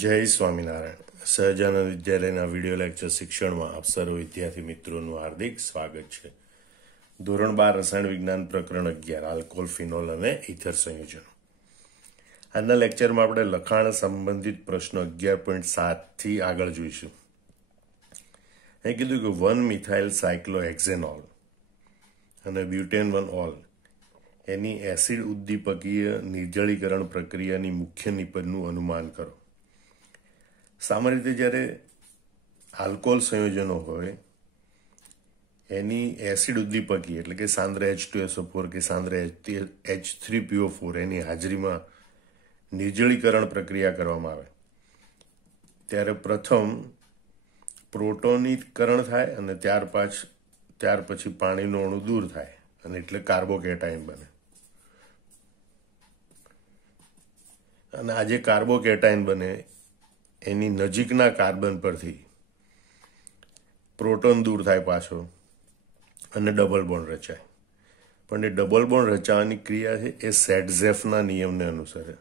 જય સ્વામિનારાયણ. સહજાનંદ વિદ્યાલયના video lecture શિક્ષણમાં આપ સર્વ વિદ્યાર્થી મિત્રોનું હાર્દિક સ્વાગત છે. ધોરણ 12 રસાયણ વિજ્ઞાન પ્રકરણ 11 આલ્કોહોલ, ફિનોલ અને ઇથર સંયોજનો. આજના લેક્ચરમાં આપણે લખાણ સંબંધિત પ્રશ્ન 11.7 થી આગળ જોઈશું. એ કીધું કે 1 મિથાઇલ સાયક્લોહેક્ઝેનોલ અને બ્યુટેન 1 ઓલ એની એસિડ ઉદ્દીપકીય નિર્જળીકરણ પ્રક્રિયાની મુખ્ય નિપજનું અનુમાન કરો. સામાન્ય રીતે જ્યારે આલ્કોહોલ સંયોજનો હોય એની એસિડ ઉદ્દીપકીય એટલે કે સાંદ્ર H2SO4 કે સાંદ્ર H3PO4 એની હાજરીમાં નિર્જળીકરણ પ્રક્રિયા કરવામાં આવે ત્યારે પ્રથમ પ્રોટોનીકરણ થાય અને ત્યાર પછી પાણીનો અણુ દૂર થાય અને એટલે કાર્બોકેટાઇન બને. અને આ જે કાર્બોકેટાઇન બને એની નજીકના કાર્બન પરથી પ્રોટોન દૂર થાય પાછો અને ડબલ બોન્ડ રચાય. પણ એ ડબલ બોન્ડ રચાવાની ક્રિયા છે એ સેડઝેફના નિયમને અનુસરે.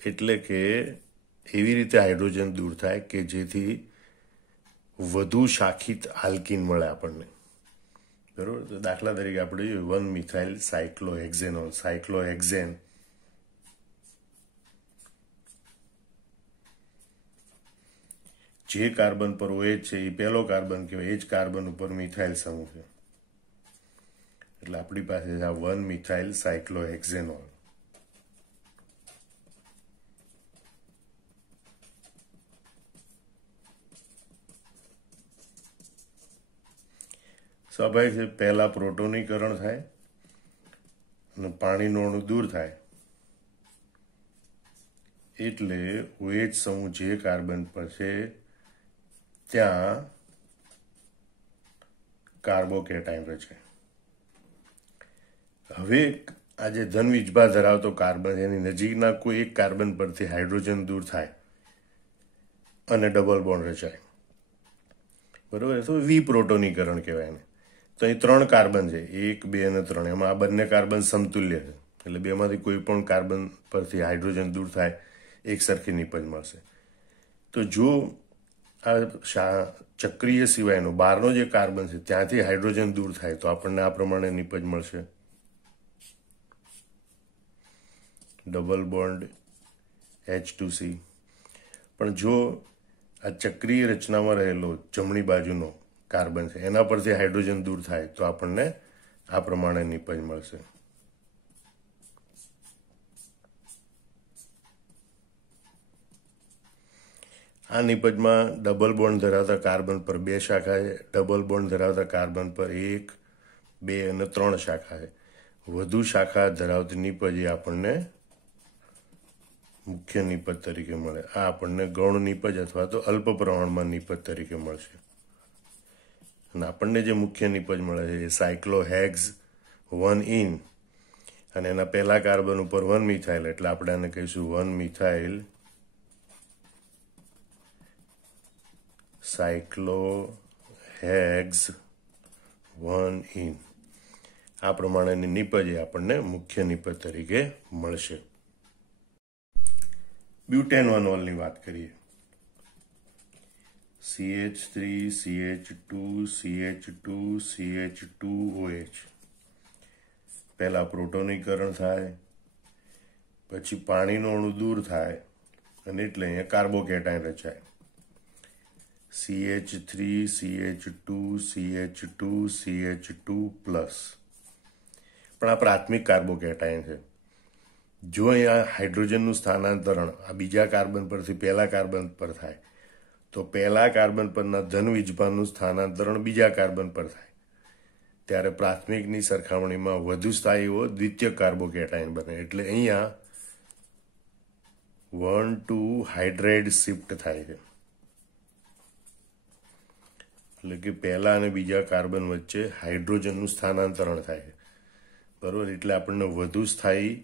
એટલે કે એવી રીતે હાઇડ્રોજન દૂર થાય કે જેથી વધુ શાખિત આલ્કીન મળે આપણને. બરોબર. તો દાખલા તરીકે આપણે જોઈએ 1 મિથાઇલ સાયક્લોહેક્ઝેનોલ. સાયક્લોહેક્ઝેન જે કાર્બન પર OH છે એ પહેલો કાર્બન કહેવાય. એ જ કાર્બન ઉપર મિથાઇલ સમૂહ છે એટલે આપણી પાસે છે આ 1 મિથાઇલ સાયક્લોહેક્ઝેનોલ. સ્વાભાવિક છે પહેલા પ્રોટોનીકરણ થાય અને પાણીનો અણુ દૂર થાય એટલે OH સમૂહ જે કાર્બન પર છે ત્યાં કાર્બોકેટાઇન રચાય. હવે આ જે ધન વીજભાર ધરાવતો કાર્બન એની નજીકના કોઈ એક કાર્બન પરથી હાઇડ્રોજન દૂર થાય અને ડબલ બોન્ડ રચાય. બરોબર. તો વિપ્રોટોનીકરણ કહેવાય એને. તો અહીં 3 કાર્બન છે, 1, 2 અને 3. એમાં આ બંને કાર્બન સમતુલ્ય છે એટલે બેમાંથી કોઈ પણ કાર્બન પરથી હાઇડ્રોજન દૂર થાય એક સરખી નિપજ મળશે. તો જો આ ચક્રીય સિવાયનો બહારનો જે કાર્બન છે ત્યાંથી હાઇડ્રોજન દૂર થાય તો આપણને આ પ્રમાણે નિપજ મળશે. Double bond H2C. પણ જો આ ચક્રીય રચનામાં રહેલો જમણી બાજુનો કાર્બન છે એના પરથી હાઇડ્રોજન દૂર થાય તો આપણને આ પ્રમાણે નિપજ મળશે. આ નિપજમાં ડબલ બોન્ડ ધરાવતા કાર્બન પર 2 શાખા છે, ડબલ બોન્ડ ધરાવતા કાર્બન પર 1, 2 અને 3 શાખા છે. વધુ શાખા ધરાવતી નિપજ એ આપણને મુખ્ય નિપજ તરીકે મળે. આ આપણને ગૌણ નિપજ અથવા તો અલ્પ પ્રમાણમાં નિપજ તરીકે મળશે. અને આપણને જે મુખ્ય નિપજ મળે છે એ સાયક્લોહેક્ઝ 1 અને એના પહેલા કાર્બન ઉપર 1 મિથાઇલ એટલે આપણે આને કહીશું 1 મિથાઇલ સાયક્લોહેક્ઝ 1 આ પ્રમાણેની નિપજ એ આપણને મુખ્ય નિપજ તરીકે મળશે. બ્યુટેન 1 ઓલની વાત કરીએ. CH3 CH2 CH2 CH2OH. પહેલા પ્રોટોનીકરણ થાય પછી પાણીનો અણુ દૂર થાય અને એટલે અહીંયા કાર્બોકેટાઇન રચાય. CH3 CH2 CH2 CH2 plus. પણ આ પ્રાથમિક કાર્બોકેટાઇન છે. જો અહીંયા હાઇડ્રોજનનું સ્થાનાંતરણ આ બીજા કાર્બન પરથી પહેલા કાર્બન પર થાય તો પહેલા કાર્બન પરના ધન વીજભારનું સ્થાનાંતરણ બીજા કાર્બન પર થાય ત્યારે પ્રાથમિકની સરખામણીમાં વધુ સ્થાયીઓ દ્વિતીયક કાર્બોકેટાઇન બને. એટલે અહીંયા 1,2 હાઇડ્રાઇડ શિફ્ટ થાય છે. એટલે કે પહેલા અને બીજા કાર્બન વચ્ચે હાઇડ્રોજનનું સ્થાનાંતરણ થાય છે. બરોબર. એટલે આપણને વધુ સ્થાયી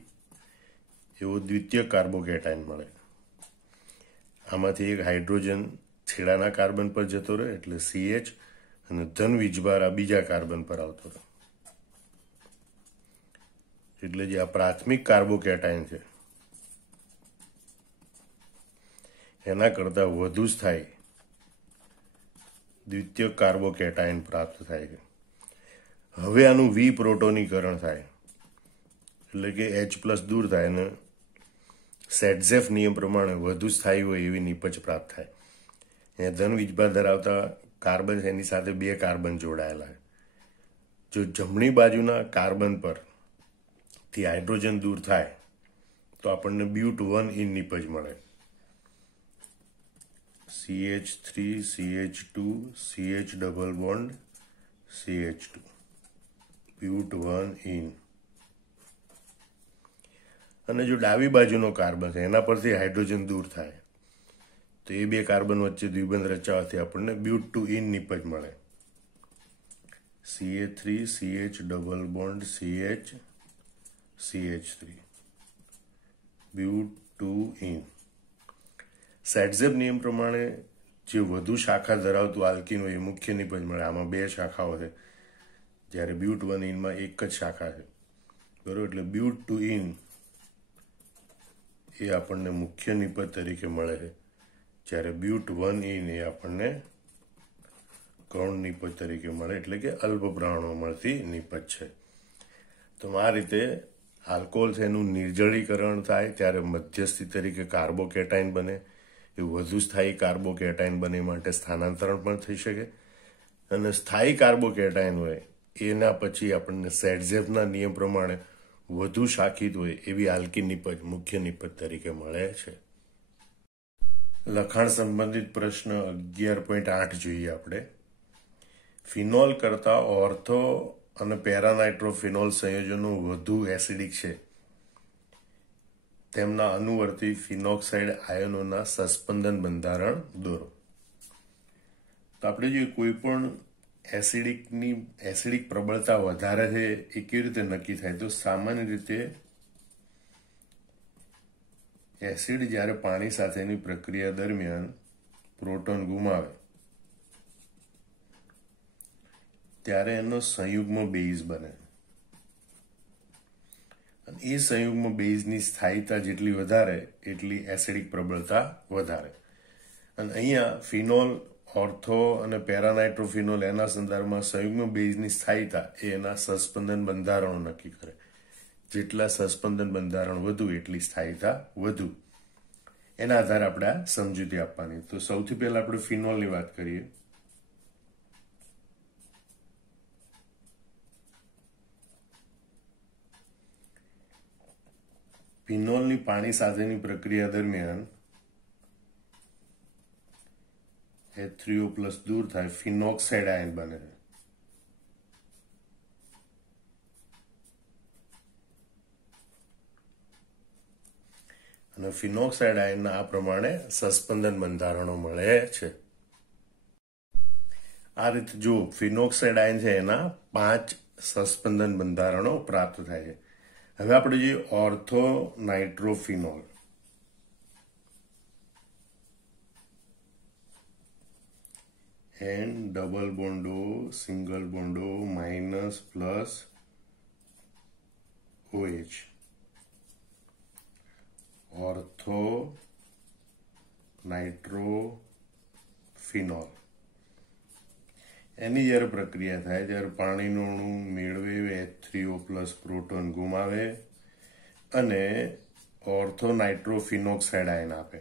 એવો દ્વિતીય કાર્બોકેટાઇન મળે. આમાંથી એક હાઇડ્રોજન છેડાના કાર્બન પર જતો રહે એટલે CH અને ધન વીજભાર આ બીજા કાર્બન પર આવતો રહે. એટલે જે આ પ્રાથમિક કાર્બોકેટાઇન છે એના કરતા વધુ સ્થાયી દ્વિતીયક કાર્બોકેટાયન પ્રાપ્ત થાય છે. હવે આનું વિપ્રોટોનીકરણ થાય એટલે કે H+ દૂર થાય અને સેટઝેફ નિયમ પ્રમાણે વધુ સ્થાયી હોય એવી નિપજ પ્રાપ્ત થાય. અહીંયા ધન વીજભાર ધરાવતા કાર્બન એની સાથે 2 કાર્બન જોડાયેલા. જો જમણી બાજુના કાર્બન પર થી હાઇડ્રોજન દૂર થાય તો આપણને but1 નિપજ મળે. CH3 CH2 CH double bond CH2 but1. અને જો ડાબી બાજુનો કાર્બન છે એના પરથી હાઇડ્રોજન દૂર થાય તો એ 2 કાર્બન વચ્ચે દ્વિબંધ રચાવાથી આપણને but2 નિપજ મળે. CH3 CH double bond CH CH3 but2. સેટઝેફ નિયમ પ્રમાણે જે વધુ શાખા ધરાવતું આલ્કીન હોય એ મુખ્ય નિપજ મળે. આમાં 2 શાખાઓ છે જ્યારે but1 માં એક જ શાખા છે, બરોબર. એટલે but2 એ આપણને મુખ્ય નિપજ તરીકે મળે છે, જ્યારે but1 એ આપણને ગૌણ નિપજ તરીકે મળે, એટલે કે અલ્પ પ્રમાણમાં મળતી નિપજ છે. તો આ રીતે આલ્કોહોલ છે એનું નિર્જળીકરણ થાય ત્યારે મધ્યસ્થી તરીકે કાર્બોકેટાયન બને. એ વધુ સ્થાયી કાર્બોકેટાયન બને માટે સ્થાનાંતરણ પણ થઈ શકે. અને સ્થાયી કાર્બોકેટાયન હોય એના પછી આપણને સેટઝેફના નિયમ પ્રમાણે વધુ શાખિત હોય એવી આલ્કીન નિપજ મુખ્ય નિપજ તરીકે મળે છે. લખાણ સંબંધિત પ્રશ્ન 11.8 જોઈએ આપણે. ફિનોલ કરતા ઓર્થો અને પેરાનાઇટ્રોફિનોલ સંયોજનો વધુ એસિડિક છે. તેમના અનુવર્તી ફિનોક્સાઇડ આયનોના સસ્પંદન બંધારણ દોરો. તો આપણે જો કોઈ પણ એસિડિક પ્રબળતા વધારે છે એ કેવી રીતે નક્કી થાય? તો સામાન્ય રીતે એસિડ જ્યારે પાણી સાથેની પ્રક્રિયા દરમિયાન પ્રોટોન ગુમાવે ત્યારે એનો સંયુગ્મ બેઝ બને. એ સંયુગ્મ બેઝની સ્થાયીતા જેટલી વધારે એટલી એસિડિક પ્રબળતા વધારે. અને અહીંયા ફિનોલ, ઓર્થો અને પેરાનાઇટ્રોફિનોલ એના સંદર્ભમાં સંયુગ્મ બેઝની સ્થાયીતા એ એના સસ્પંદન બંધારણો નક્કી કરે. જેટલા સસ્પંદન બંધારણ વધુ એટલી સ્થાયીતા વધુ. એના આધારે આપણે આ સમજૂતી આપવાની. તો સૌથી પહેલા આપણે ફિનોલની વાત કરીએ. ફિનોલની પાણી સાથેની પ્રક્રિયા દરમિયાન H3O+ દૂર થાય, ફિનોક્સાઇડ આયન બને છે. અને ફિનોક્સાઇડ આયનના આ પ્રમાણે સસ્પંદન બંધારણો મળે છે. આ રીતે જો ફિનોક્સાઇડ આયન છે એના 5 સસ્પંદન બંધારણો પ્રાપ્ત થાય છે. હવે આપણે જોઈએ ઓર્થો નાઇટ્રોફિનોલ. N ડબલ બોન્ડો સિંગલ બોન્ડો minus plus OH. Ortho nitrophenol. એની જ્યારે પ્રક્રિયા થાય ત્યારે પાણીનું અણુ મેળવે, H3O+ પ્રોટોન ગુમાવે અને ઓર્થો નાઇટ્રોફિનોક્સાઇડ આયન આપે,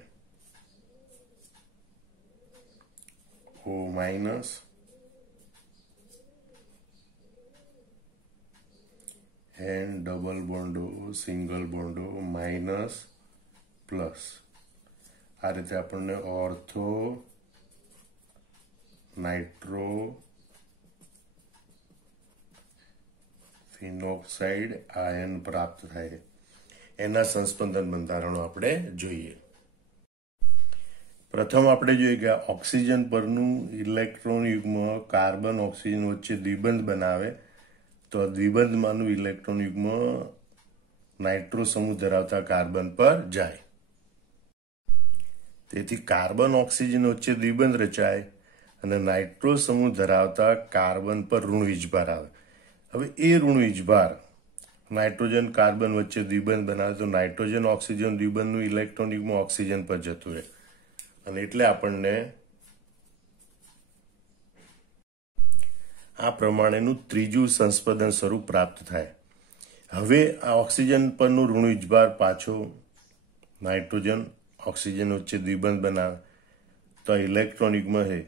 O-, N ડબલ બોન્ડો સિંગલ બોન્ડો માઇનસ પ્લસ. આ રીતે આપણને ઓર્થો નાઇટ્રો ફિનોક્સાઇડ આયન પ્રાપ્ત થાય. એના સંસ્પંદન બંધારણો આપણે જોઈએ. પ્રથમ આપણે જોઈએ કે ઓક્સિજન પરનું ઇલેક્ટ્રોન યુગ્મ કાર્બન ઓક્સિજન વચ્ચે દ્વિબંધ બનાવે તો દ્વિબંધમાંનું ઇલેક્ટ્રોન યુગ્મ નાઇટ્રો સમૂહ ધરાવતા કાર્બન પર જાય. તેથી કાર્બન ઓક્સિજન વચ્ચે દ્વિબંધ રચાય અને નાઇટ્રો સમૂહ ધરાવતા કાર્બન પર ઋણ વીજભાર આવે. હવે એ ઋણ વીજભાર નાઇટ્રોજન કાર્બન વચ્ચે દ્વિબંધ બનાવે તો નાઇટ્રોજન ઓક્સિજન દ્વિબંધનું ઇલેક્ટ્રોન યુગ્મ ઓક્સિજન પર જતું રહે અને એટલે આપણને આ પ્રમાણેનું ત્રીજું સંસ્પંદન સ્વરૂપ પ્રાપ્ત થાય. હવે આ ઓક્સિજન પરનું ઋણ વીજભાર પાછો નાઇટ્રોજન ઓક્સિજન વચ્ચે દ્વિબંધ બનાવે તો ઇલેક્ટ્રોન યુગ્મ છે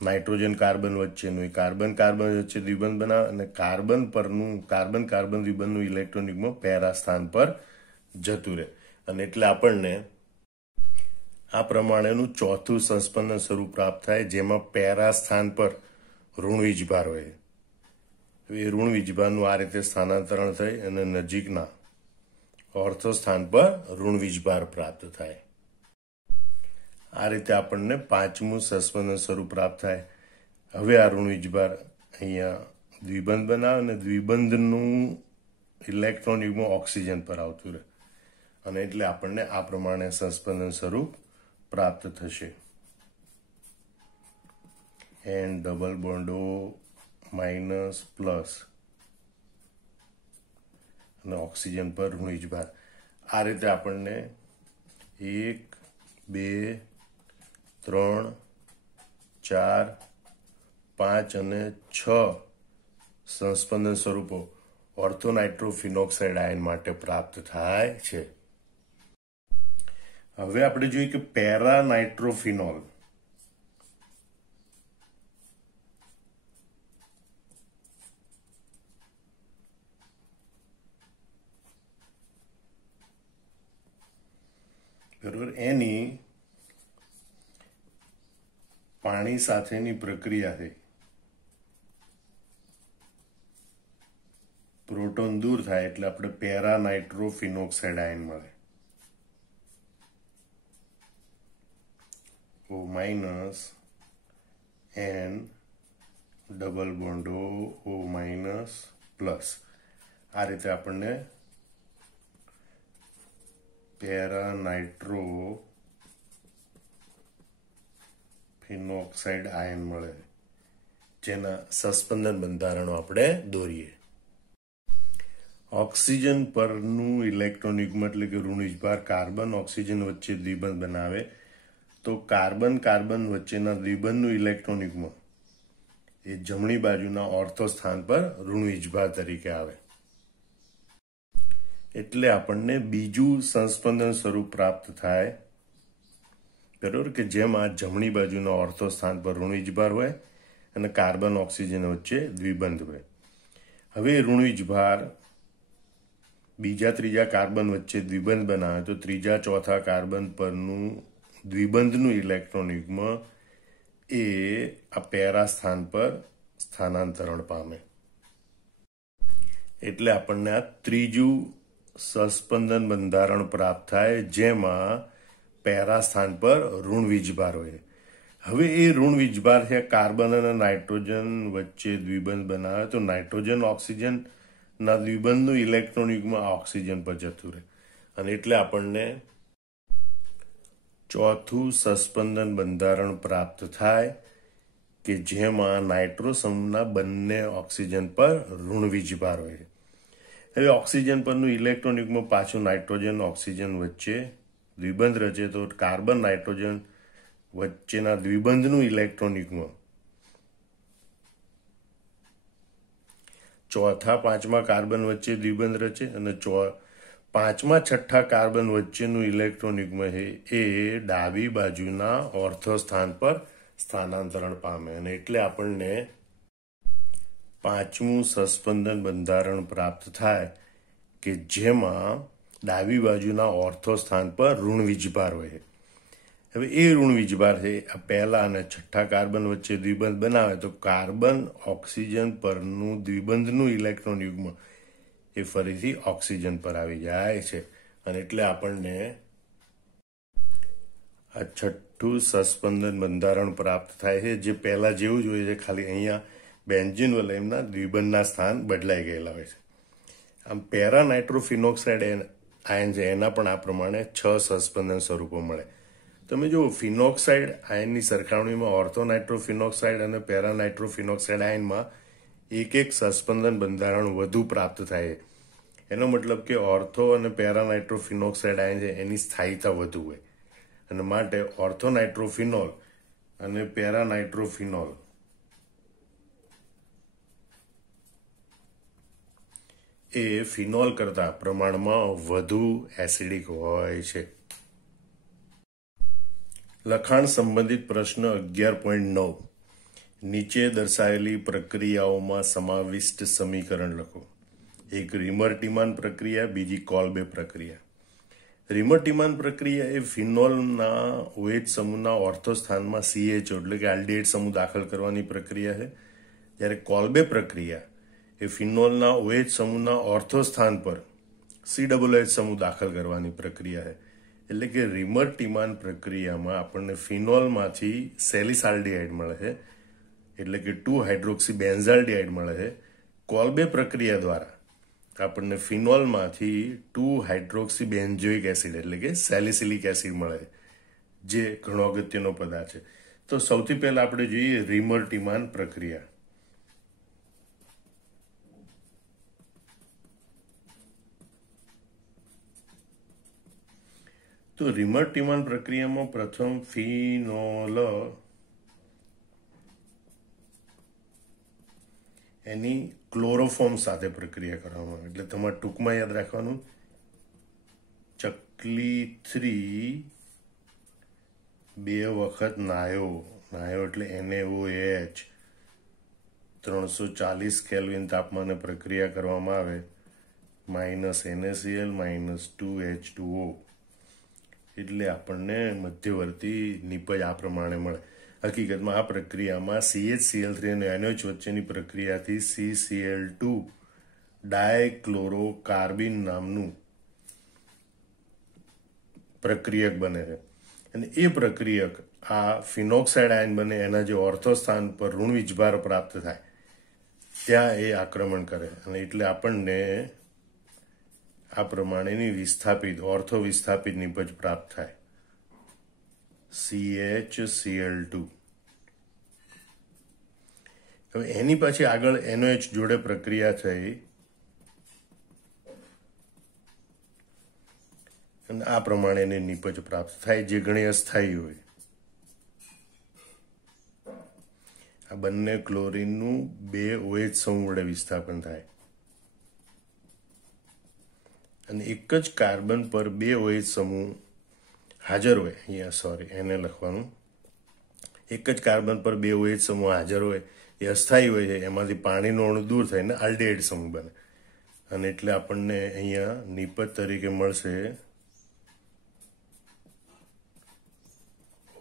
નાઇટ્રોજન કાર્બન વચ્ચેનું કાર્બન કાર્બન વચ્ચે દ્વિબંધ બનાવે અને કાર્બન પરનું કાર્બન કાર્બન દ્વિબંધનું ઇલેક્ટ્રોન યુગ્મ પેરા સ્થાન પર જતું રહે. અને એટલે આપણને આ પ્રમાણેનું ચોથું સંસ્પંદન સ્વરૂપ પ્રાપ્ત થાય, જેમાં પેરા સ્થાન પર ઋણ વીજભાર હોય. એ ઋણ વીજભારનું આ રીતે સ્થાનાંતરણ થઈ અને નજીકના ઓર્થો સ્થાન પર ઋણ વીજભાર પ્રાપ્ત થાય. આ રીતે આપણને પાંચમું સંસ્પંદન સ્વરૂપ પ્રાપ્ત થાય. હવે આ ઋણ વીજભાર અહીંયા દ્વિબંધ બનાવે અને દ્વિબંધનું ઇલેક્ટ્રોન યુગ્મ ઓક્સિજન પર આવતું રહે અને એટલે આપણને આ પ્રમાણે સંસ્પંદન સ્વરૂપ પ્રાપ્ત થશે. N double bond O minus plus અને ઓક્સિજન પર ઋણ વીજભાર. આ રીતે આપણને 1 2 3 4 5 અને 6 સંસ્પંદન સ્વરૂપો ઓર્થોનાઇટ્રોફિનોક્સાઇડ આયન માટે પ્રાપ્ત થાય છે. હવે આપણે જોઈએ કે પેરા નાઇટ્રોફિનોલ બરોબર, એની પાણી સાથેની પ્રક્રિયા થઈ પ્રોટોન દૂર થાય એટલે આપણે પેરા નાઇટ્રોફિનોક્સાઇડ આયન મળે. O minus N double bond O minus plus. આ રીતે આપણને પેરા નાઇટ્રો ફિનોક્સાઇડ આયન મળે, જેના સસ્પંદન બંધારણો આપણે દોરીએ. ઓક્સિજન પરનું ઇલેક્ટ્રોન યુગ્મ એટલે કે ઋણ વીજભાર કાર્બન ઓક્સિજન વચ્ચે દ્વિબંધ બનાવે તો કાર્બન કાર્બન વચ્ચેના દ્વિબંધનું ઇલેક્ટ્રોન યુગ્મ એ જમણી બાજુના ઓર્થો સ્થાન પર ઋણ વીજભાર તરીકે આવે. એટલે આપણને બીજું સંસ્પંદન સ્વરૂપ પ્રાપ્ત થાય, બરોબર, કે જેમાં જમણી બાજુના ઓર્થો સ્થાન પર ઋણ વીજભાર હોય અને કાર્બન ઓક્સિજન વચ્ચે દ્વિબંધ હોય. હવે ઋણ વીજભાર બીજા ત્રીજા કાર્બન વચ્ચે દ્વિબંધ બનાવે તો ત્રીજા ચોથા કાર્બન પરનું દ્વિબંધનું ઇલેક્ટ્રોન યુગ્મ એ આ પેરા સ્થાન પર સ્થાનાંતરણ પામે. એટલે આપણને આ ત્રીજું સસ્પંદન બંધારણ પ્રાપ્ત થાય, જેમાં પેરા સ્થાન પર ઋણ વીજભાર હોય. હવે એ ઋણ વીજભાર છે કાર્બન અને નાઇટ્રોજન વચ્ચે દ્વિબંધ બનાવે તો નાઇટ્રોજન ઓક્સિજન ના દ્વિબંધનું ઇલેક્ટ્રોન યુગ્મ ઓક્સિજન પર જતું રહે અને એટલે આપણને ચોથું સસ્પંદન બંધારણ પ્રાપ્ત થાય કે જેમાં નાઇટ્રો સમૂહના બંને ઓક્સિજન પર ઋણ વીજભાર હોય. હવે ઓક્સિજન પરનું ઇલેક્ટ્રોન યુગ્મ પાછું નાઇટ્રોજન ઓક્સિજન વચ્ચે દ્વિબંધ રચે તો કાર્બન નાઇટ્રોજન વચ્ચેના દ્વિબંધનું ઇલેક્ટ્રોન યુગ્મ ચોથા પાંચમા કાર્બન વચ્ચે દ્વિબંધ રચે અને પાંચમા છઠ્ઠા કાર્બન વચ્ચેનું ઇલેક્ટ્રોન યુગ્મ એ ડાબી બાજુના ઓર્થો સ્થાન પર સ્થાનાંતરણ પામે અને એટલે આપણને પાંચમું સસ્પંદન બંધારણ પ્રાપ્ત થાય કે જેમાં ડાબી બાજુના ઓર્થો સ્થાન પર ઋણ વીજભાર હોય. હવે એ ઋણ વીજભાર છે આ પહેલા અને છઠ્ઠા કાર્બન વચ્ચે દ્વિબંધ બનાવે તો કાર્બન ઓક્સિજન પરનું દ્વિબંધનું ઇલેક્ટ્રોન યુગ્મ એ ફરીથી ઓક્સિજન પર આવી જાય છે અને એટલે આપણને આ છઠ્ઠું સસ્પંદન બંધારણ પ્રાપ્ત થાય છે, જે પહેલા જેવું જ હોય છે, ખાલી અહીંયા બેન્ઝીન વલયના દ્વિબંધના સ્થાન બદલાઈ ગયેલા હોય છે. આમ પેરા નાઇટ્રોફિનોક્સાઇડ આયન છે એના પણ આ પ્રમાણે 6 સસ્પંદન સ્વરૂપો મળે. તમે જો ફિનોક્સાઇડ આયનની સરખામણીમાં ઓર્થો નાઇટ્રોફિનોક્સાઇડ અને પેરા નાઇટ્રોફિનોક્સાઇડ આયનમાં એક સસ્પંદન બંધારણ વધુ પ્રાપ્ત થાય. એનો મતલબ કે ઓર્થો અને પેરા નાઇટ્રોફિનોક્સાઇડ આયન છે એની સ્થાયીતા વધુ હોય અને માટે ઓર્થોનાઇટ્રોફિનોલ અને પેરાનાઇટ્રોફિનોલ એ ફિનોલ કરતા પ્રમાણમાં વધુ એસિડિક હોય છે. લખાણ સંબંધિત પ્રશ્ન 11.9 નીચે દર્શાવેલી પ્રક્રિયાઓમાં સમાવિષ્ટ સમીકરણ લખો. એક રિમર-ટીમાન પ્રક્રિયા, બીજી કોલ્બે પ્રક્રિયા. રિમર-ટીમાન પ્રક્રિયા એ ફિનોલના OH સમૂહના ઓર્થો સ્થાનમાં CHO એટલે કે આલ્ડિહાઇડ સમૂહ દાખલ કરવાની પ્રક્રિયા છે. જ્યારે કોલ્બે પ્રક્રિયા એ ફિનોલના OH સમૂહના ઓર્થો સ્થાન પર COOH સમૂહ દાખલ કરવાની પ્રક્રિયા છે. એટલે કે રિમર-ટીમાન પ્રક્રિયામાં આપણને ફિનોલમાંથી સેલિસાલ્ડિહાઇડ મળે છે, એટલે કે 2-હાઇડ્રોક્સીબેન્ઝાલ્ડિહાઇડ મળે છે. કોલ્બે પ્રક્રિયા દ્વારા આપણને ફિનોલમાંથી 2-હાઇડ્રોક્સીબેન્ઝોઇક એસિડ એટલે કે સેલિસિલિક એસિડ મળે છે, જે ઘણો અગત્યનો પદાર્થ છે. તો સૌથી પહેલા આપણે જોઈએ રિમર-ટીમાન પ્રક્રિયા. તો રિમર-ટીમાન પ્રક્રિયામાં પ્રથમ ફિનોલ એની ક્લોરોફોર્મ સાથે પ્રક્રિયા કરવામાં આવે. એટલે તમારે ટૂંકમાં યાદ રાખવાનું, ચકલી 3 2 વખત નાયો એટલે NaOH 340 કેલ્વિન તાપમાને પ્રક્રિયા કરવામાં આવે, -NaCl -2H2O, એટલે આપણને મધ્યવર્તી નિપજ આ પ્રમાણે મળે. હકીકતમાં આ પ્રક્રિયામાં CHCl3 અને NaOH વચ્ચેની પ્રક્રિયાથી CCl2 ડાયક્લોરોકાર્બિન નામનું પ્રક્રિયક બને છે. અને એ પ્રક્રિયક આ ફિનોક્સાઇડ આયન બને એના જે ઓર્થો સ્થાન પર ઋણ વીજભાર પ્રાપ્ત થાય ત્યાં એ આક્રમણ કરે, અને એટલે આપણને આ પ્રમાણેની વિસ્થાપિત ઓર્થો વિસ્થાપિત નિપજ પ્રાપ્ત થાય, CHCl2. હવે એની પછી આગળ NaOH જોડે પ્રક્રિયા થઈ અને આ પ્રમાણેની નિપજ પ્રાપ્ત થાય, જે ઘણી અસ્થાયી હોય. આ બંને ક્લોરીનનું 2 OH સમૂહ વડે વિસ્થાપન થાય અને એક જ કાર્બન પર 2 OH સમૂહ હાજર હોય. એને લખવાનું, એક જ કાર્બન પર 2 OH સમૂહ હાજર હોય એ અસ્થાયી હોય છે, એમાંથી પાણીનો અણુ દૂર થઈને આલ્ડિહાઇડ સમૂહ બને, અને એટલે આપણને અહીંયા નિપજ તરીકે મળશે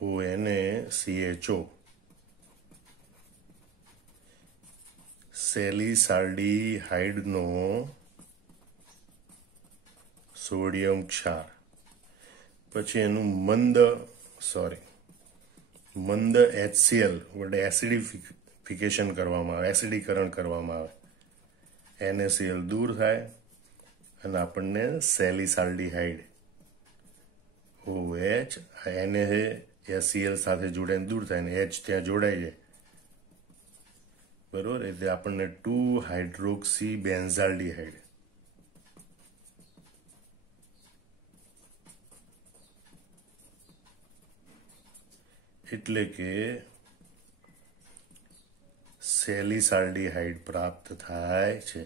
ONaCHO, સેલિસાલ્ડિહાઇડનો સોડિયમ ક્ષાર. પછી એનું મંદ HCl વડે એસિડિફિકેશન કરવામાં આવે, એસિડીકરણ કરવામાં આવે, NaCl દૂર થાય અને આપણને સેલિસાલ્ડિહાઇડ OH, NaCl સાથે જોડાઈને દૂર થાય ને H ત્યાં જોડાઈ જાય, બરોબર. એટલે આપણને 2-હાઇડ્રોક્સીબેન્ઝાલ્ડિહાઇડ એટલે કે સેલિસાલ્ડિહાઇડ પ્રાપ્ત થાય છે.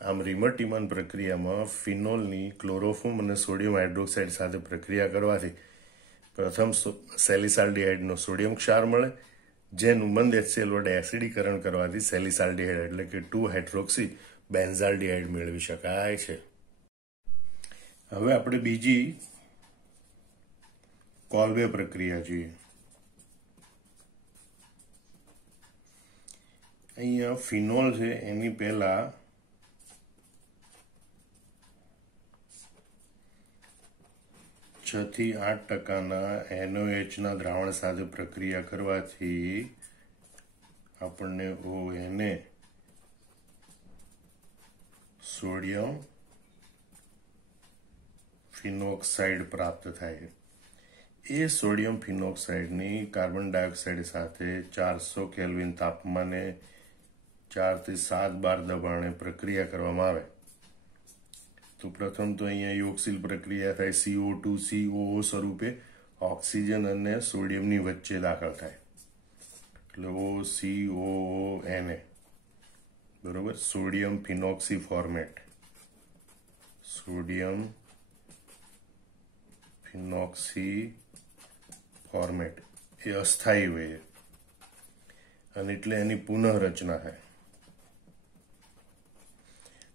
આમ રિમર-ટીમાન પ્રક્રિયામાં ફિનોલની ક્લોરોફોર્મ અને સોડિયમ હાઇડ્રોક્સાઇડ સાથે પ્રક્રિયા કરવાથી પ્રથમ સેલિસાલ્ડિહાઇડનો સોડિયમ ક્ષાર મળે, જેનું મંદ HCl વડે એસિડીકરણ કરવાથી સેલિસાલ્ડિહાઇડ એટલે કે 2-હાઇડ્રોક્સીબેન્ઝાલ્ડિહાઇડ મેળવી શકાય છે. હવે આપણે બીજી કોલ્બે પ્રક્રિયા જોઈએ. અહીંયા ફિનોલ છે એની પહેલા 6 થી 8% NaOH દ્રાવણ સાથે પ્રક્રિયા કરવાથી આપણને ONa સોડિયમ ફિનોક્સાઇડ પ્રાપ્ત થાય. એ સોડિયમ ફિનોક્સાઇડની કાર્બન ડાયોક્સાઇડ સાથે 400 કેલ્વિન તાપમાને 4 થી 7 બાર દબાણે પ્રક્રિયા કરવામાં આવે તો પ્રથમ તો અહીંયા યોગશીલ પ્રક્રિયા થાય, CO2 COO સ્વરૂપે ઓક્સિજન અને સોડિયમની વચ્ચે દાખલ થાય એટલે OCOONA, બરોબર. સોડિયમ ફિનોક્સી ફોર્મેટ, સોડિયમ ફિનોક્સી ફોર્મેટ એ અસ્થાયી હોય અને એટલે એની પુનઃરચના થાય.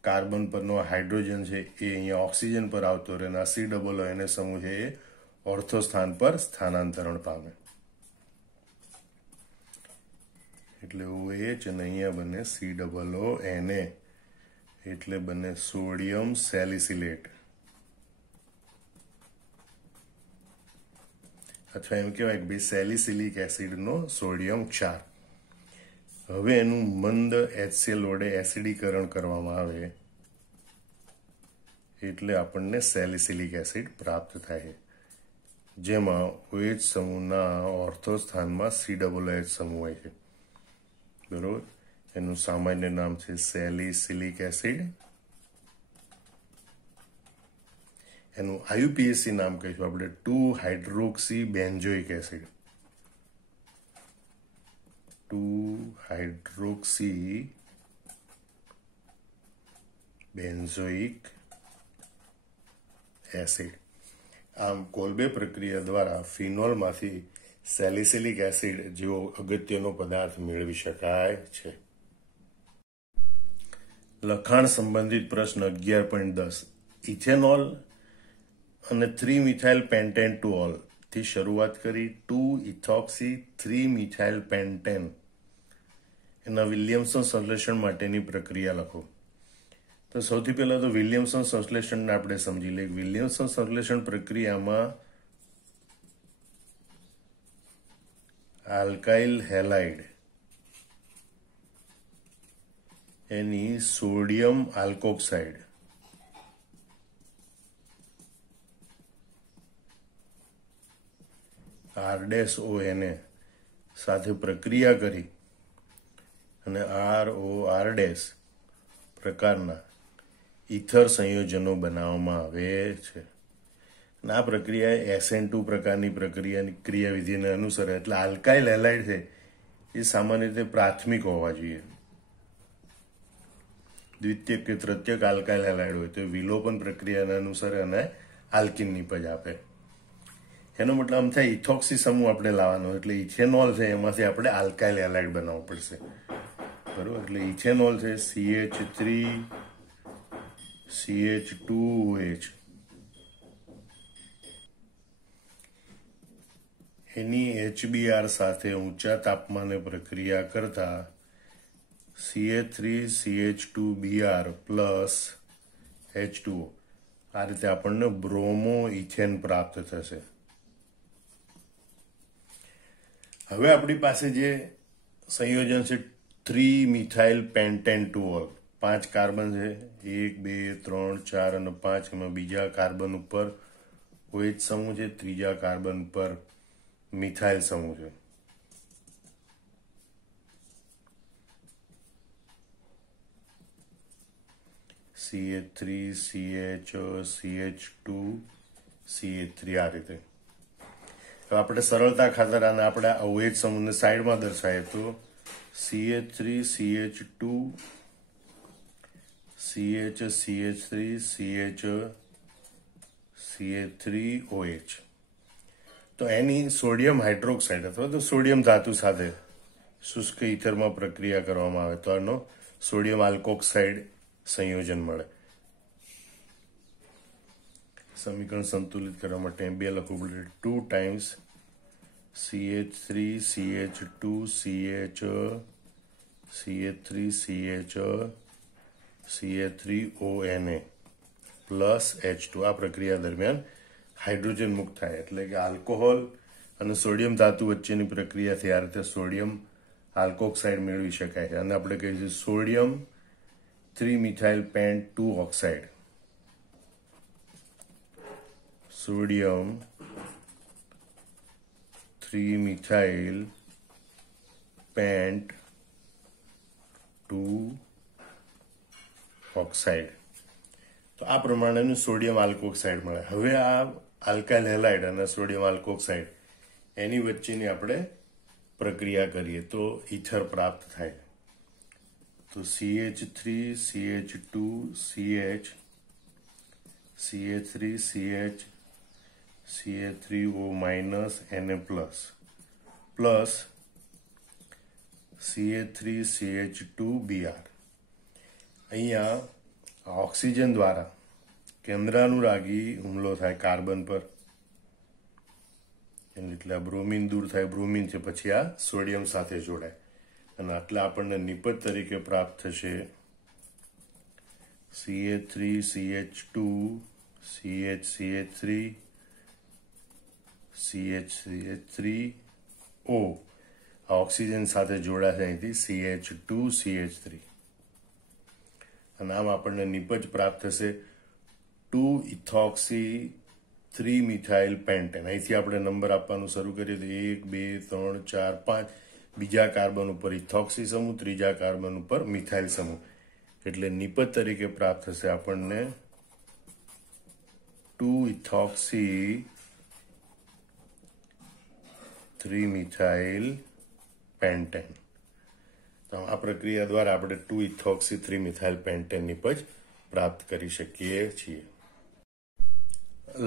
કાર્બન પરનો હાઇડ્રોજન છે એ અહીંયા ઓક્સિજન પર આવતો રહે અને COO સમૂહ છે એ ઓર્થો સ્થાન પર સ્થાનાંતરણ પામે એટલે OH અને અહીંયા બને COONA એટલે બને સોડિયમ સેલિસિલેટ અથવા એમ કહેવાય કે ભાઈ સેલિસિલિક એસિડનો સોડિયમ ક્ષાર. હવે એનું મંદ HCl વડે એસિડીકરણ કરવામાં આવે એટલે આપણને સેલિસિલિક એસિડ પ્રાપ્ત થાય જેમાં OH સમૂહના ઓર્થો સ્થાનમાં COOH સમૂહ હોય છે, બરોબર. એનું સામાન્ય નામ છે સેલિસિલિક એસિડ. એનું IUPAC નામ કહીશું આપણે 2-હાઇડ્રોક્સી બેન્ઝોઇક એસિડ, 2-હાઇડ્રોક્સી બેન્ઝોઇક એસિડ. આમ કોલ્બે પ્રક્રિયા દ્વારા ફિનોલમાંથી સેલિસિલિક એસિડ જેવો અગત્યનો પદાર્થ મેળવી શકાય છે. લખાણ સંબંધિત પ્રશ્ન 11.10. ઇથેનોલ અને 3-મિથાઇલ પેન્ટેન-2-ઓલ થી શરૂઆત કરી 2-ઇથોક્સી 3-મિથાઇલ પેન્ટેન એના વિલિયમસન સંશ્લેષણ માટેની પ્રક્રિયા લખો. તો સૌથી પહેલા તો વિલિયમસન સંશ્લેષણને આપણે સમજી લઈએ. વિલિયમસન સંશ્લેષણ પ્રક્રિયામાં આલ્કાઇલ હેલાઇડ એની સોડિયમ આલ્કોક્સાઇડ RONA સાથે પ્રક્રિયા કરી અને ROR- પ્રકારના ઇથર સંયોજનો બનાવવામાં આવે છે. અને આ પ્રક્રિયા SN2 પ્રકારની ક્રિયાવિધિને અનુસરે એટલે આલ્કાઇલ હેલાઇડ છે એ સામાન્ય રીતે પ્રાથમિક હોવા જોઈએ. દ્વિતીયક કે તૃતીયક આલ્કાઇલ હેલાઇડ હોય તો વિલોપન પ્રક્રિયાને અનુસરે અને આલ્કિન નિપજ આપે. એનો મતલબ આમ થાય ઇથોક્સી સમૂહ આપણે લાવવાનો એટલે ઇથેનોલ છે એમાંથી આપણે આલ્કાઇલ હેલાઇડ બનાવવું પડશે, બરોબર. એટલે ઇથેનોલ છે CH3 CH2OH એની HBr સાથે ઊંચા તાપમાને પ્રક્રિયા કરતા CH3 CH2Br પ્લસ H2O આ રીતે આપણને બ્રોમો ઇથેન પ્રાપ્ત થશે. હવે આપણી પાસે જે સંયોજન છે 3-મિથાઇલ પેન્ટેન-2-ઓલ, 5 કાર્બન છે, 1 2 3 4 અને 5. એમાં બીજા કાર્બન ઉપર OH સમૂહ છે, ત્રીજા કાર્બન પર મિથાઇલ સમૂહ છે. CH3 CH CH2 CH3 આ રીતે. હવે આપણે સરળતા ખાતર આને આપણે OH સમૂહને સાઈડમાં દર્શાવીએ તો CH3 CH2 CH CH3 CH CH3OH. તો એની સોડિયમ હાઇડ્રોક્સાઇડ અથવા તો સોડિયમ ધાતુ સાથે શુષ્ક ઇથરમાં પ્રક્રિયા કરવામાં આવે તો આનો સોડિયમ આલ્કોક્સાઇડ સંયોજન મળે. સમીકરણ સંતુલિત કરવા માટે બે લખવું પડે 2 times CH3 CH2 CH CH3 CH CH3ONA plus H2. આ પ્રક્રિયા દરમિયાન હાઇડ્રોજન મુક્ત થાય એટલે કે આલ્કોહોલ અને સોડિયમ ધાતુ વચ્ચેની પ્રક્રિયાથી આ રીતે સોડિયમ આલ્કોક્સાઇડ મેળવી શકાય છે અને આપણે કહીએ છીએ સોડિયમ 3-મિથાઇલ પેન્ટ-2 ઓક્સાઇડ. સોડિયમ 3-મિથાઇલ પેન્ટ-2 ઓક્સાઇડ. તો આ પ્રમાણેનું સોડિયમ આલ્કોક્સાઇડ મળે. હવે આ આલ્કાઇલ હેલાઇડ અને સોડિયમ આલ્કોક્સાઇડ એની વચ્ચેની આપણે પ્રક્રિયા કરીએ તો ઇથર પ્રાપ્ત થાય. તો CH3 CH2 CH CH3 CH CH3O minus Na plus plus CH3 CH2 Br. અહીંયા ઓક્સિજન દ્વારા કેન્દ્રાનુરાગી હુમલો થાય કાર્બન પર, એટલે આ બ્રોમિન દૂર થાય, બ્રોમિન છે પછી આ સોડિયમ સાથે જોડાય અને આટલા આપણને નિપજ તરીકે પ્રાપ્ત થશે CH3 CH2 CH CH3 CH CH3O. આ ઓક્સિજન સાથે જોડાશે અહીંથી CH2 CH3 અને આમ આપણને નિપજ પ્રાપ્ત થશે 2-ઇથોક્સી 3-મિથાઇલ પેન્ટેન. અહીંથી આપણે નંબર આપવાનું શરૂ કરીએ તો 1 2 3 4 5. બીજા કાર્બન ઉપર ઇથોક્સી સમૂહ, ત્રીજા કાર્બન ઉપર મિથાઇલ સમૂહ, એટલે નિપજ તરીકે પ્રાપ્ત થશે આપણને 2-ઇથોક્સી 3-મિથાઇલ પેન્ટેન. તો આ પ્રક્રિયા દ્વારા આપણે 2-ઇથોક્સી 3-મિથાઇલ પેન્ટેન નિપજ પ્રાપ્ત કરી શકીએ છીએ.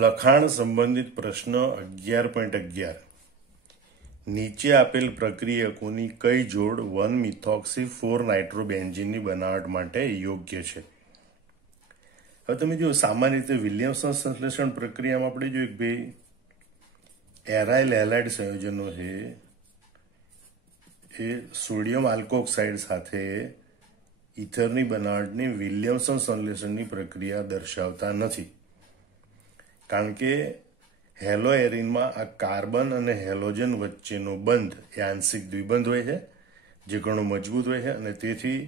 લખાણ સંબંધિત પ્રશ્ન 11.11. નીચે આપેલ પ્રક્રિયકોની કઈ જોડ 1-મિથોક્સી 4-નાઇટ્રોબેન્ઝીનની બનાવટ માટે યોગ્ય છે? હવે તમે જો સામાન્ય રીતે વિલિયમસન સંશ્લેષણ પ્રક્રિયામાં આપણે જોઈએ કે ભાઈ એરાઇલ હેલાઇડ સંયોજનો છે એ સોડિયમ આલ્કોક્સાઇડ સાથે ઇથરની બનાવટની વિલિયમસન સંશ્લેષણની પ્રક્રિયા દર્શાવતા નથી, કારણ કે હેલોએરિનમાં આ કાર્બન અને હેલોજન વચ્ચેનો બંધ એ આંશિક દ્વિબંધ હોય છે, જે ઘણો મજબૂત હોય છે અને તેથી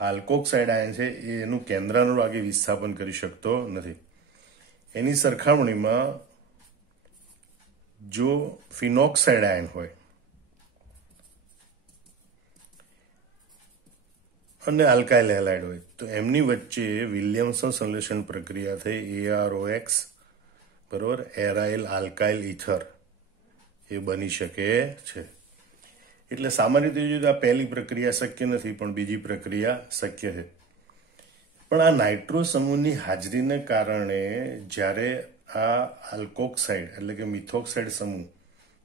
આલ્કોક્સાઇડ આયન છે એ એનું કેન્દ્રાનુરાગી વિસ્થાપન કરી શકતો નથી. એની સરખામણીમાં જો ફિનોક્સાઇડ આયન હોય અને આલ્કાઇલ હેલાઇડ હોય તો એમની વચ્ચે વિલિયમસન સંશ્લેષણ પ્રક્રિયા થઈ AROX બરોબર, એરાઇલ આલ્કાઇલ ઇથર એ બની શકે છે. એટલે સામાન્ય રીતે જોઈએ તો આ પહેલી પ્રક્રિયા શક્ય નથી, પણ બીજી પ્રક્રિયા શક્ય છે. પણ આ નાઇટ્રો સમૂહની હાજરીને કારણે જ્યારે આ આલ્કોક્સાઇડ એટલે કે મિથોક્સાઇડ સમૂહ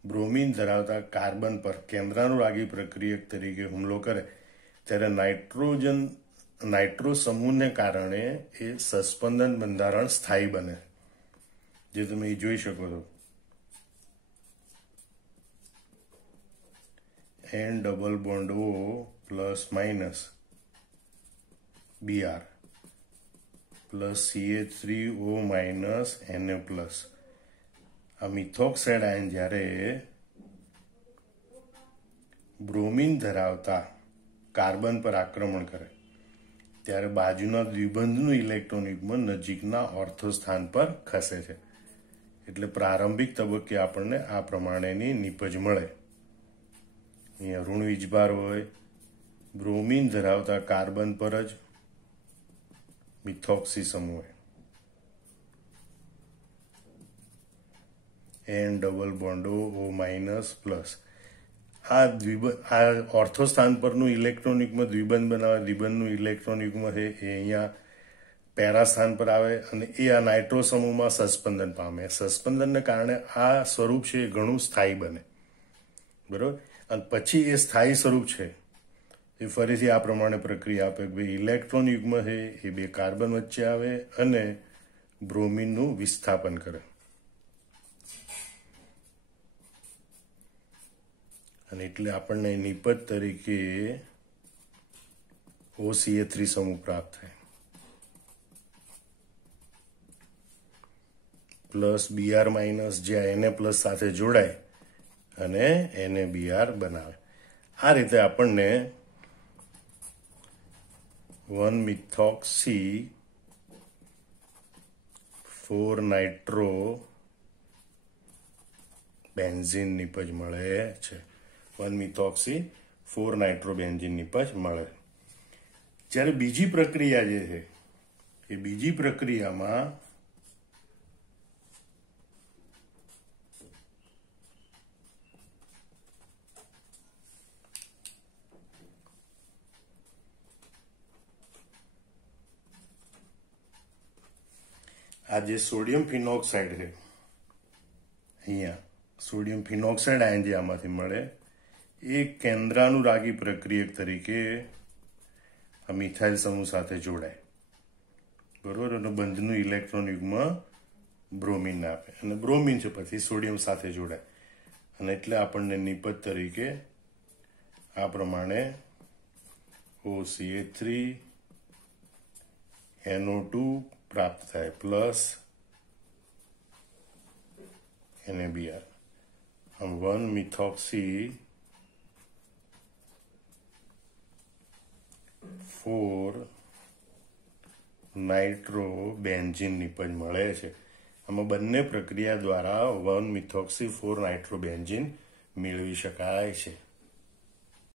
બ્રોમિન ધરાવતા કાર્બન પર કેન્દ્રાનુરાગી પ્રક્રિયક તરીકે હુમલો કરે ત્યારે નાઇટ્રો સમૂહને કારણે એ સસ્પેન્શન બંધારણ સ્થાયી બને, જે તમે જોઈ શકો છો. N double bond O plus minus Br plus CH3O minus Na plus. આ મિથોક્સાઇડ આયન જ્યારે બ્રોમિન ધરાવતા કાર્બન પર આક્રમણ કરે ત્યારે બાજુના દ્વિબંધનું ઇલેક્ટ્રોન યુગ્મ નજીકના ઓર્થો સ્થાન પર ખસે છે. એટલે પ્રારંભિક તબક્કે આપણને આ પ્રમાણેની નિપજ મળે. અહીંયા ઋણ વીજભાર હોય, બ્રોમિન ધરાવતા કાર્બન પર જ મિથોક્સી સમૂહ N double bond O minus plus. આ ઓર્થો સ્થાન પરનું ઇલેક્ટ્રોન યુગ્મ દ્વિબંધ બનાવે, દ્વિબંધનું ઇલેક્ટ્રોન યુગ્મ છે એ અહીંયા પેરા સ્થાન પર આવે અને એ આ નાઇટ્રો સમૂહમાં સસ્પંદન પામે. સસ્પંદનને કારણે આ સ્વરૂપ છે એ ઘણું સ્થાયી બને, બરોબર. અને પછી એ સ્થાયી સ્વરૂપ છે એ ફરીથી આ પ્રમાણે પ્રક્રિયા આપે કે ભાઈ ઇલેક્ટ્રોન યુગ્મ છે એ બે કાર્બન વચ્ચે આવે અને બ્રોમિનનું વિસ્થાપન કરે. અને એટલે આપણને નિપજ તરીકે OCH3 સમૂહ પ્રાપ્ત થાય પ્લસ Br માઇનસ જે Na પ્લસ સાથે જોડાય અને NaBr બનાવે. આ રીતે આપણને 1-મિથોક્સી 4-નાઇટ્રો બેન્ઝીન નિપજ મળે છે. 1-મિથોક્સી 4-નાઇટ્રોબેન્ઝીન નિપજ મળે. જ્યારે બીજી પ્રક્રિયા જે છે એ બીજી પ્રક્રિયામાં આ જે સોડિયમ ફિનોક્સાઇડ છે, અહીંયા સોડિયમ ફિનોક્સાઇડ આયન જે આમાંથી મળે એ કેન્દ્રાનુરાગી પ્રક્રિયક તરીકે આ મિથાઇલ સમૂહ સાથે જોડાય, બરોબર, અને બંધનું ઇલેક્ટ્રોન યુગ્મ બ્રોમિન આપે, અને બ્રોમિન છે પછી સોડિયમ સાથે જોડાય, અને એટલે આપણને નિપજ તરીકે આ પ્રમાણે OCH3 NO2 પ્રાપ્ત થાય પ્લસ NaBr. આમ 1-મિથોક્સી 4-નાઇટ્રોબેન્ઝીન નિપજ મળે છે. આમાં બંને પ્રક્રિયા દ્વારા 1-મિથોક્સી 4-નાઇટ્રોબેન્ઝીન મેળવી શકાય છે.